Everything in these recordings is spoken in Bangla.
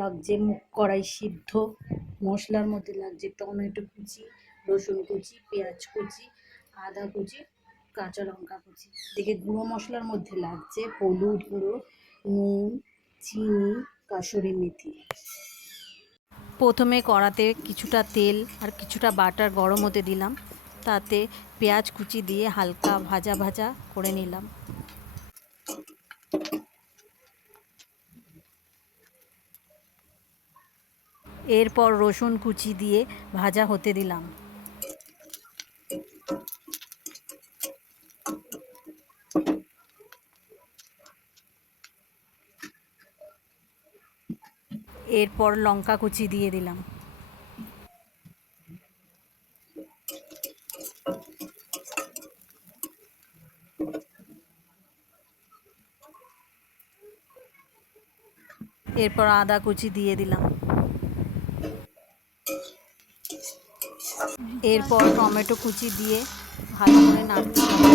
লাগছে মুগ কড়াই সিদ্ধ, মশলার মধ্যে লাগছে টমেটো কুচি, রসুন কুচি, পেঁয়াজ কুচি, আদা কুচি, কাঁচা লঙ্কা কুচি। এদিকে গুঁড়ো মশলার মধ্যে লাগছে হলুদ গুঁড়ো, নুন, চিনি, কাসুরি মেথি। প্রথমে কড়াতে কিছুটা তেল আর কিছুটা বাটার গরম হতে দিলাম, তাতে পেঁয়াজ কুচি দিয়ে হালকা ভাজা ভাজা করে নিলাম। এরপর রসুন কুচি দিয়ে ভাজা হতে দিলাম। এরপর লঙ্কা কুচি দিয়ে দিলাম। এরপর আদা কুচি দিয়ে দিলাম। এরপর টমেটো কুচি দিয়ে ভালো করে নাড়তে হবে।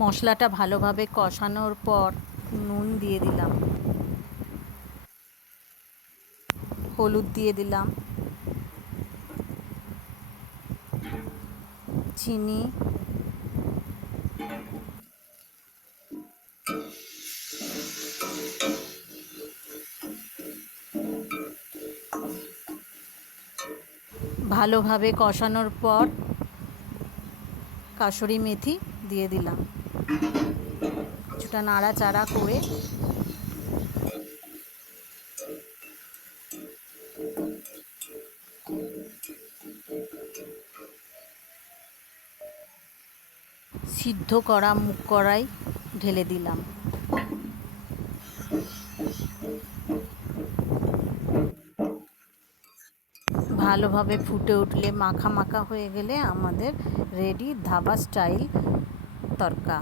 মশলাটা ভালোভাবে কষানোর পর নুন দিয়ে দিলাম, হলুদ দিয়ে দিলাম, চিনি, ভালোভাবে কষানোর পর কাসুরি মেথি দিয়ে দিলাম। কিছুটা নাড়াচাড়া করে সিদ্ধ করা মুগ কড়াই ঢেলে দিলাম। ভালোভাবে ফুটে উঠলে মাখা মাখা হয়ে গেলে আমাদের রেডি ধাবা স্টাইল তড়কা।